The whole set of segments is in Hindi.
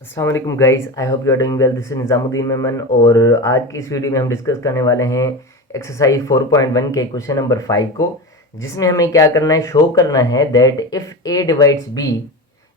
अस्सलाम वालेकुम guys, I hope you are doing well. This is Nizamuddin Memon और आज की इस वीडियो में हम डिस्कस करने वाले हैं एक्सरसाइज 4.1 के क्वेश्चन नंबर 5 को, जिसमें हमें क्या करना है, शो करना है that if a divides b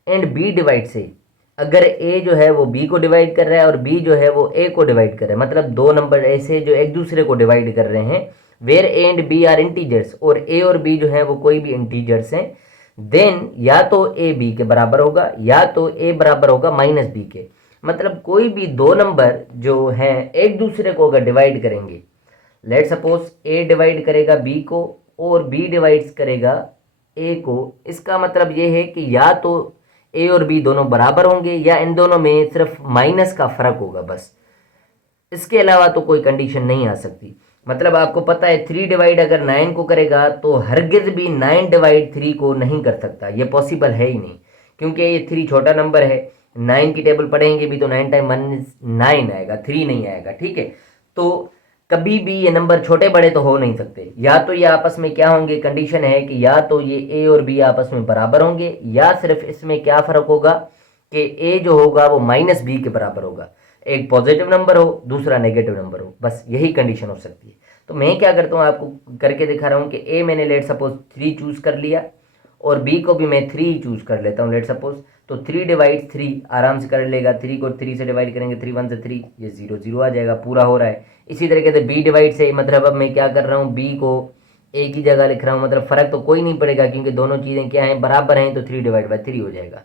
and b divides a. अगर ए जो है वो बी को डिवाइड कर रहा है और बी जो है वो ए को डिवाइड कर रहा है, मतलब दो नंबर ऐसे जो एक दूसरे को डिवाइड कर रहे हैं, where a and b are integers, और ए और बी जो है वो कोई भी इंटीजर्स हैं, देन या तो ए बी के बराबर होगा या तो ए बराबर होगा माइनस बी के। मतलब कोई भी दो नंबर जो हैं एक दूसरे को अगर डिवाइड करेंगे, लेट सपोज ए डिवाइड करेगा बी को और बी डिवाइड्स करेगा ए को, इसका मतलब ये है कि या तो ए और बी दोनों बराबर होंगे या इन दोनों में सिर्फ माइनस का फर्क होगा बस। इसके अलावा तो कोई कंडीशन नहीं आ सकती। मतलब आपको पता है 3 डिवाइड अगर 9 को करेगा तो हरगिज भी 9 डिवाइड 3 को नहीं कर सकता, ये पॉसिबल है ही नहीं, क्योंकि ये 3 छोटा नंबर है। 9 की टेबल पढ़ेंगे भी तो 9 टाइम 1 इज 9 आएगा, 3 नहीं आएगा। ठीक है, तो कभी भी ये नंबर छोटे बड़े तो हो नहीं सकते। या तो ये आपस में क्या होंगे, कंडीशन है कि या तो ये ए और बी आपस में बराबर होंगे, या सिर्फ इसमें क्या फ़र्क होगा कि ए जो होगा वो माइनस बी के बराबर होगा। एक पॉजिटिव नंबर हो, दूसरा नेगेटिव नंबर हो, बस यही कंडीशन हो सकती है। तो मैं क्या करता हूँ, आपको करके दिखा रहा हूँ कि ए मैंने लेट सपोज 3 चूज़ कर लिया और बी को भी मैं 3 चूज़ कर लेता हूँ लेट सपोज। तो 3 डिवाइड 3 आराम से कर लेगा। 3 को 3 से डिवाइड करेंगे, 3 1 से 3, ये 0 0 आ जाएगा, पूरा हो रहा है। इसी तरीके से बी डिवाइड से, मतलब अब मैं क्या कर रहा हूँ, बी को ए की जगह लिख रहा हूँ, मतलब फ़र्क तो कोई नहीं पड़ेगा क्योंकि दोनों चीज़ें क्या हैं, बराबर हैं, तो 3 डिवाइड बाई 3 हो जाएगा।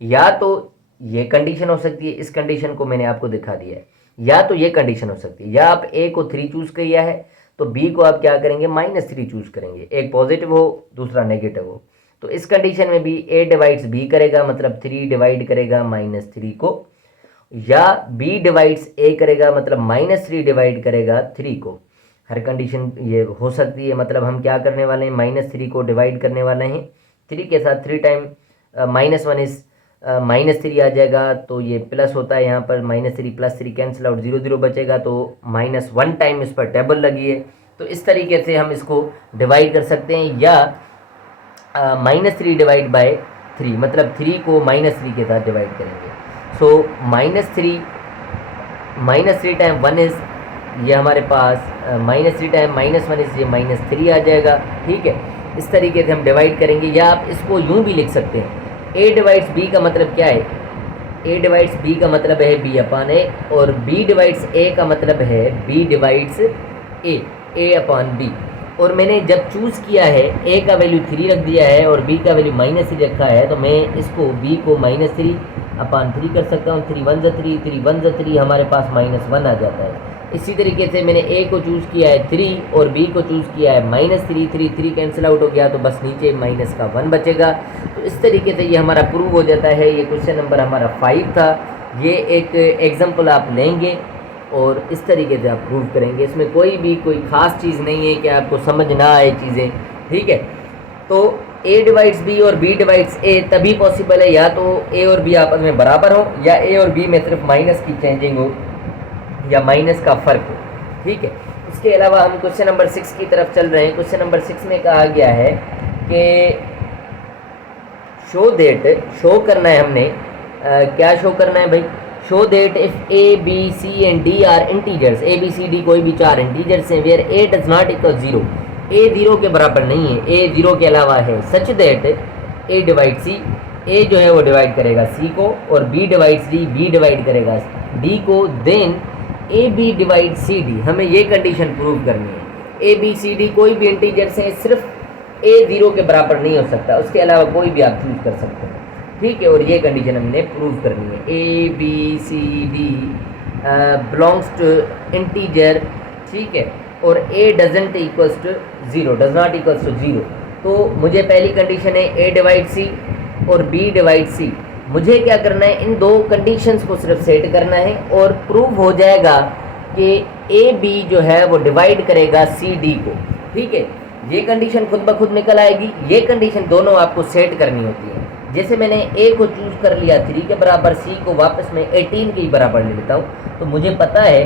या तो ये कंडीशन हो सकती है, इस कंडीशन को मैंने आपको दिखा दिया है, या तो ये कंडीशन हो सकती है, या आप ए को 3 चूज़ किया है तो बी को आप क्या करेंगे, -3 चूज़ करेंगे, एक पॉजिटिव हो दूसरा नेगेटिव हो। तो इस कंडीशन में भी ए डिवाइड्स बी करेगा, मतलब 3 डिवाइड करेगा -3 को, या बी डिवाइड्स ए करेगा, मतलब -3 डिवाइड करेगा 3 को। हर कंडीशन ये हो सकती है। मतलब हम क्या करने वाले हैं, -3 को डिवाइड करने वाले हैं 3 के साथ। 3 टाइम -1 इज -3 आ जाएगा, तो ये प्लस होता है यहाँ पर, -3 + 3 कैंसिल आउट, 0 0 बचेगा, तो -1 टाइम इस पर टेबल लगी है। तो इस तरीके से हम इसको डिवाइड कर सकते हैं, या -3 डिवाइड बाय 3, मतलब 3 को -3 के साथ डिवाइड करेंगे। सो -3 टाइम 1 इज़, ये हमारे पास -3 टाइम -1 इज़, ये -3 आ जाएगा। ठीक है, इस तरीके से हम डिवाइड करेंगे, या आप इसको यूँ भी लिख सकते हैं, ए डिवाइड्स बी का मतलब क्या है, ए डिवाइड्स बी का मतलब है बी अपान ए, और बी डिवाइड्स ए का मतलब है बी डिवाइड्स ए अपान बी। और मैंने जब चूज़ किया है, ए का वैल्यू 3 रख दिया है और बी का वैल्यू -3 रखा है, तो मैं इसको बी को -3 अपान 3 कर सकता हूँ। 3 1 3, 3 1 3, हमारे पास -1 आ जाता है। इसी तरीके से मैंने ए को चूज़ किया है 3 और बी को चूज़ किया है -3, 3 3 कैंसिल आउट हो गया, तो बस नीचे -1 बचेगा। तो इस तरीके से ये हमारा प्रूव हो जाता है। ये क्वेश्चन नंबर हमारा 5 था। ये एक एग्जाम्पल आप लेंगे और इस तरीके से आप प्रूव करेंगे। इसमें कोई ख़ास चीज़ नहीं है कि आपको समझ ना आए चीज़ें। ठीक है, तो ए डिवाइड्स बी और बी डिवाइड्स ए तभी पॉसिबल है या तो ए और बी आपस में बराबर हो, या ए और बी में सिर्फ माइनस की चेंजिंग हो, या माइनस का फ़र्क हो। ठीक है, इसके अलावा हम क्वेश्चन नंबर 6 की तरफ चल रहे हैं। क्वेश्चन नंबर 6 में कहा गया है कि शो करना है हमने, क्या शो करना है भाई, show that if a b c and d are integers, a b c d कोई भी 4 इंटीजर्स हैं, where a does not equal 0, a 0 के बराबर नहीं है, ए 0 के अलावा है, सच दैट ए डिवाइड सी, ए जो है वो डिवाइड करेगा सी को, और B divides D, B divide करेगा डी को, then A B divide C D. हमें ये कंडीशन प्रूव करनी है। ए बी सी डी कोई भी इंटीजर्स हैं, सिर्फ ए 0 के बराबर नहीं हो सकता, उसके अलावा कोई भी आप चूज कर सकते हैं। ठीक है, और ये कंडीशन हमने प्रूव करनी है। A b c d belongs to integer, ठीक है, और a doesn't equals to 0, does not equals to 0। तो मुझे पहली कंडीशन है ए डिवाइड सी और बी डिवाइड सी। मुझे क्या करना है, इन दो कंडीशंस को सिर्फ सेट करना है और प्रूव हो जाएगा कि ए बी जो है वो डिवाइड करेगा सी डी को। ठीक है, ये कंडीशन खुद ब खुद निकल आएगी। ये कंडीशन दोनों आपको सेट करनी होती है। जैसे मैंने ए को चूज़ कर लिया 3 के बराबर, सी को वापस मैं 18 के ही बराबर ले लेता हूँ, तो मुझे पता है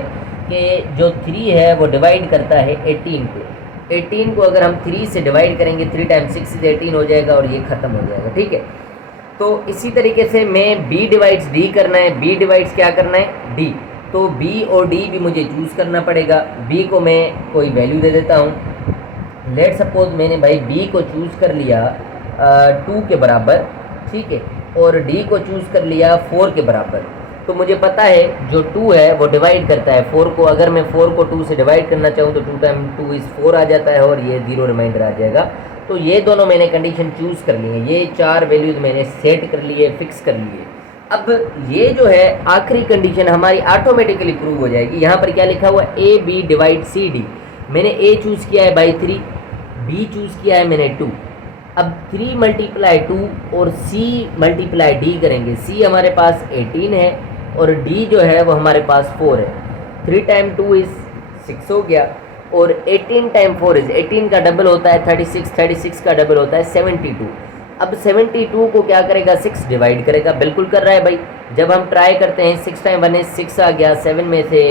कि जो 3 है वो डिवाइड करता है 18 को। 18 को अगर हम 3 से डिवाइड करेंगे, 3 टाइम 6 इज 18 हो जाएगा और ये ख़त्म हो जाएगा। ठीक है, तो इसी तरीके से मैं b डिवाइड्स d करना है, b डिवाइड्स क्या करना है d, तो b और d भी मुझे चूज़ करना पड़ेगा। b को मैं कोई वैल्यू दे देता हूँ। लेट सपोज मैंने भाई b को चूज़ कर लिया 2 के बराबर, ठीक है, और d को चूज़ कर लिया 4 के बराबर। तो मुझे पता है जो 2 है वो डिवाइड करता है 4 को। अगर मैं 4 को 2 से डिवाइड करना चाहूँ तो 2 टाइम 2 इज़ 4 आ जाता है और ये 0 रिमाइंडर आ जाएगा। तो ये दोनों मैंने कंडीशन चूज़ कर ली है, ये 4 वैल्यूज मैंने सेट कर लिए, फिक्स कर लिए। अब ये जो है आखिरी कंडीशन हमारी ऑटोमेटिकली प्रूव हो जाएगी। यहाँ पर क्या लिखा हुआ है, a B divide C d. मैंने ए चूज़ किया है बाई 3, बी चूज़ किया है मैंने 2। अब 3 मल्टीप्लाई 2 और c मल्टीप्लाई d करेंगे। c हमारे पास 18 है और d जो है वो हमारे पास 4 है। 3 टाइम 2 इज़ 6 हो गया और 18 टाइम 4 इज़ 18 का डबल होता है 36, 36 का डबल होता है 72। अब 72 को क्या करेगा, 6 डिवाइड करेगा। बिल्कुल कर रहा है भाई। जब हम ट्राई करते हैं 6 टाइम 1 इज़ 6 आ गया, 7 में से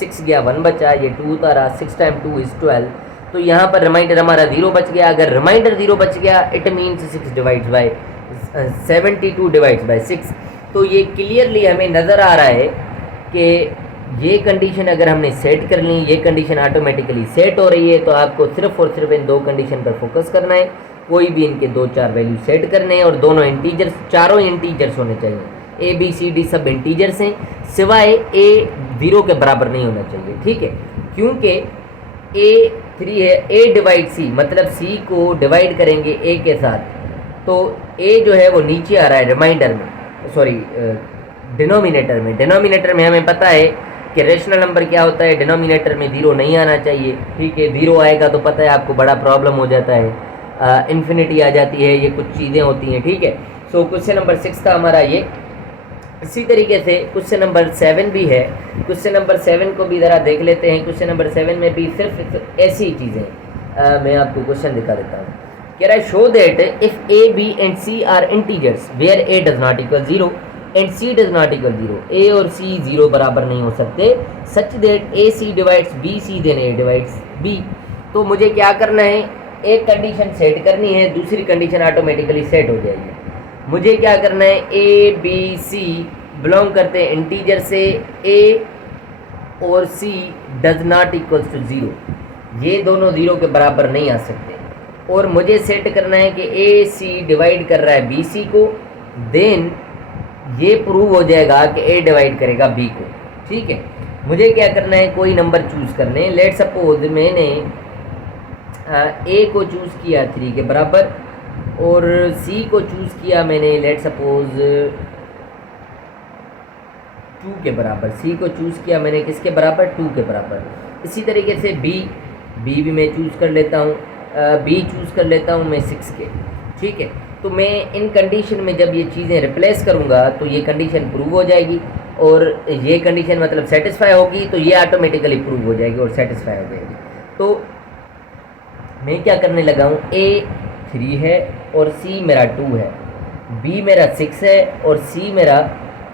6 गया 1 बचा, ये 2 उतारा, 6 टाइम 2 इज़ 12। तो यहाँ पर रिमाइंडर हमारा 0 बच गया। अगर रिमाइंडर 0 बच गया it means 6 divides bye 72 divides bye 6। तो ये क्लियरली हमें नज़र आ रहा है कि ये कंडीशन अगर हमने सेट कर ली, ये कंडीशन ऑटोमेटिकली सेट हो रही है। तो आपको सिर्फ और सिर्फ इन 2 कंडीशन पर फोकस करना है। कोई भी इनके 2-4 वैल्यू सेट करने हैं और दोनों इंटीजर्स, चारों इंटीजर्स होने चाहिए। ए बी सी डी सब इंटीजर्स हैं, सिवाय ए 0 के बराबर नहीं होना चाहिए, ठीक है, क्योंकि ए 3 है। ए डिवाइड सी मतलब सी को डिवाइड करेंगे ए के साथ, तो ए जो है वो नीचे आ रहा है रिमाइंडर में, सॉरी डिनोमिनेटर में। डिनोमिनेटर में हमें पता है कि रेशनल नंबर क्या होता है, डिनोमिनेटर में 0 नहीं आना चाहिए, ठीक है। 0 आएगा तो पता है आपको बड़ा प्रॉब्लम हो जाता है, इन्फिनिटी आ जाती है, ये कुछ चीज़ें होती हैं, ठीक है। सो क्वेश्चन नंबर 6 था हमारा ये। इसी तरीके से क्वेश्चन नंबर 7 भी है। क्वेश्चन नंबर 7 को भी ज़रा देख लेते हैं। क्वेश्चन नंबर 7 में भी सिर्फ ऐसी चीज़ें मैं आपको क्वेश्चन दिखा देता हूँ। कह रहा है show that if a b and c are integers where a does not equal 0 and c does not equal 0, a और सी 0 बराबर नहीं हो सकते, such that a c divides b c then a divides b. तो मुझे क्या करना है, एक कंडीशन सेट करनी है, दूसरी कंडीशन ऑटोमेटिकली सेट हो जाएगी। मुझे क्या करना है, ए बी सी बिलोंग करते हैं इंटीजर से, ए और सी डज नॉट इक्वल्स टू 0, ये दोनों 0 के बराबर नहीं आ सकते। और मुझे सेट करना है कि ए सी डिवाइड कर रहा है बी सी को, देन ये प्रूव हो जाएगा कि ए डिवाइड करेगा बी को, ठीक है। मुझे क्या करना है, कोई नंबर चूज़ करने। लेट सपोज मैंने ए को चूज़ किया 3 के बराबर और सी को चूज़ किया मैंने लेट सपोज 2 के बराबर। सी को चूज़ किया मैंने किसके बराबर, 2 के बराबर। इसी तरीके से बी भी मैं चूज़ कर लेता हूँ, बी चूज़ कर लेता हूँ मैं 6 के, ठीक है। तो मैं इन कंडीशन में जब ये चीज़ें रिप्लेस करूँगा तो ये कंडीशन प्रूव हो जाएगी और ये कंडीशन मतलब सेटिस्फाई होगी, तो ये ऑटोमेटिकली प्रूव हो जाएगी और सेटिस्फाई हो जाएगी। तो मैं क्या करने लगा हूँ, ए 3 है और सी मेरा 2 है, बी मेरा 6 है और सी मेरा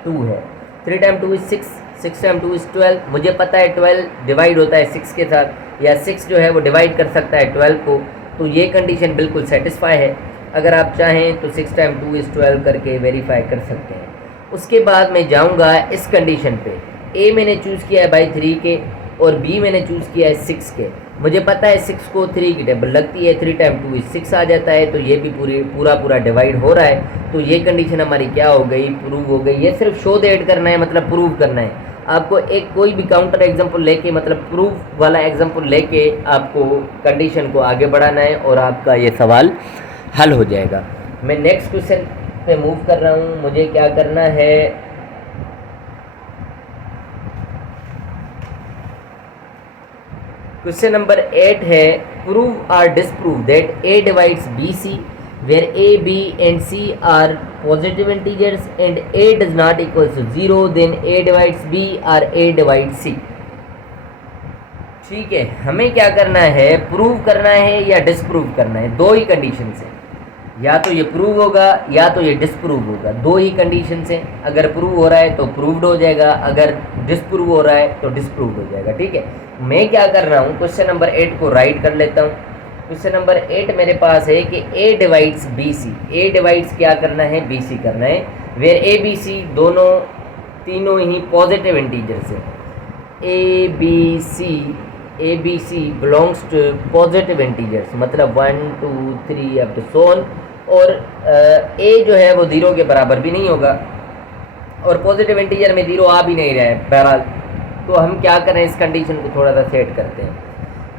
2 है। 3 टाइम 2 इज़ 6, 6 टाइम 2 इज़ 12। मुझे पता है 12 डिवाइड होता है 6 के साथ, या 6 जो है वो डिवाइड कर सकता है 12 को, तो ये कंडीशन बिल्कुल सेटिस्फाई है। अगर आप चाहें तो 6 टाइम 2 इज़ 12 करके वेरीफाई कर सकते हैं। उसके बाद मैं जाऊंगा इस कंडीशन पे, ए मैंने चूज़ किया है बाई 3 के और बी मैंने चूज़ किया है 6 के। मुझे पता है 6 को 3 की टेबल लगती है, 3 टाइम 2 इज़ 6 आ जाता है, तो ये भी पूरा डिवाइड हो रहा है। तो ये कंडीशन हमारी क्या हो गई, प्रूव हो गई। ये सिर्फ शो दैट करना है, मतलब प्रूव करना है। आपको एक कोई भी काउंटर एग्जांपल लेके, मतलब प्रूफ वाला एग्जांपल लेके आपको कंडीशन को आगे बढ़ाना है और आपका ये सवाल हल हो जाएगा। मैं नेक्स्ट क्वेश्चन पे मूव कर रहा हूँ। मुझे क्या करना है, क्वेश्चन नंबर 8 है, प्रूव और disprove that a divides b c where a b and c are positive integers and a does not equals to 0 then a divides b और ए डिवाइड्स सी। ठीक है, हमें क्या करना है, प्रूव करना है या डिसप्रूव करना है। दो ही कंडीशन है, या तो ये प्रूव होगा या तो ये डिसप्रूव होगा, दो ही कंडीशन है। अगर प्रूव हो रहा है तो प्रूव्ड हो जाएगा, अगर डिसप्रूव हो रहा है तो डिसप्रूव हो जाएगा। ठीक है, मैं क्या कर रहा हूँ, क्वेश्चन नंबर 8 को राइट कर लेता हूँ। क्वेश्चन नंबर 8 मेरे पास है कि a divides b c. A divides क्या करना है, बी सी करना है, वेयर ए बी सी दोनों तीनों ही पॉजिटिव इंटीजर्स हैं। A b c belongs to positive integers, मतलब 1 2 3 अप टू सो ऑन। और ए जो है वो 0 के बराबर भी नहीं होगा और पॉजिटिव इंटीजर में 0 आ भी नहीं रहा है बहरहाल। तो हम क्या करें, इस कंडीशन को थोड़ा सा सेट करते हैं।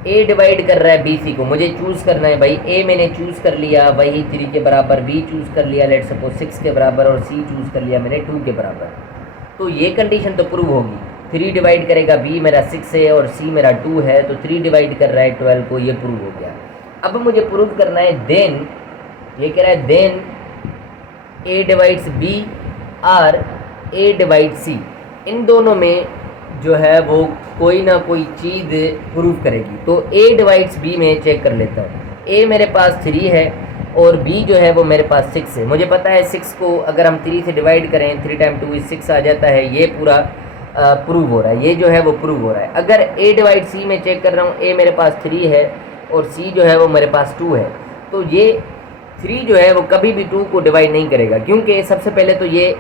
ए डिवाइड कर रहा है बी सी को, मुझे चूज़ करना है भाई। ए मैंने चूज़ कर लिया, वही 3 के बराबर, बी चूज़ कर लिया लेट सपोज 6 के बराबर, और सी चूज़ कर लिया मैंने 2 के बराबर। तो ये कंडीशन तो प्रूव होगी। 3 डिवाइड करेगा बी मेरा 6 है और सी मेरा 2 है, तो 3 डिवाइड कर रहा है 12 को, ये प्रूव हो गया। अब मुझे प्रूव करना है देन, ये कह रहा है देन ए डिवाइड्स बी और ए डिवाइड सी, इन दोनों में जो है वो कोई ना कोई चीज़ प्रूव करेगी। तो ए डिवाइड्स बी में चेक कर लेता हूँ। ए मेरे पास 3 है और बी जो है वो मेरे पास 6 है। मुझे पता है 6 को अगर हम 3 से डिवाइड करें, 3 टाइम 2 इज 6 आ जाता है। ये पूरा प्रूव हो रहा है, ये जो है वो प्रूव हो रहा है। अगर ए डिवाइड सी में चेक कर रहा हूँ, ए मेरे पास 3 है और सी जो है वो मेरे पास 2 है, तो ये 3 जो है वो कभी भी 2 को डिवाइड नहीं करेगा, क्योंकि सबसे पहले तो ये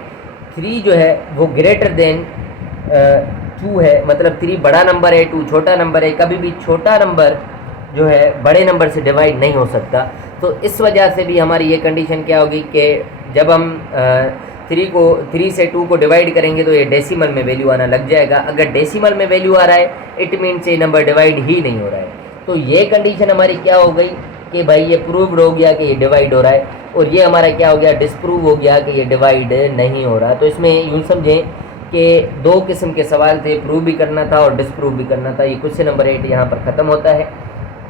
3 जो है वो ग्रेटर देन 2 है, मतलब 3 बड़ा नंबर है, 2 छोटा नंबर है। कभी भी छोटा नंबर जो है बड़े नंबर से डिवाइड नहीं हो सकता। तो इस वजह से भी हमारी ये कंडीशन क्या होगी कि जब हम 3 से 2 को डिवाइड करेंगे तो ये डेसिमल में वैल्यू आना लग जाएगा। अगर डेसिमल में वैल्यू आ रहा है इट मीन्स ये नंबर डिवाइड ही नहीं हो रहा है। तो ये कंडीशन हमारी क्या हो गई कि भाई ये प्रूव्ड हो गया कि ये डिवाइड हो रहा है, और ये हमारा क्या हो गया, डिसप्रूव हो गया कि ये डिवाइड नहीं हो रहा। तो इसमें यूँ समझें कि 2 किस्म के सवाल थे, प्रूव भी करना था और डिसप्रूव भी करना था। ये क्वेश्चन नंबर 8 यहाँ पर ख़त्म होता है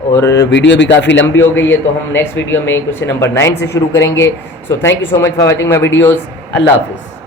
और वीडियो भी काफ़ी लंबी हो गई है, तो हम नेक्स्ट वीडियो में क्वेश्चन नंबर 9 से शुरू करेंगे। So thank you so much for watching my videos. अल्लाह हाफिज़।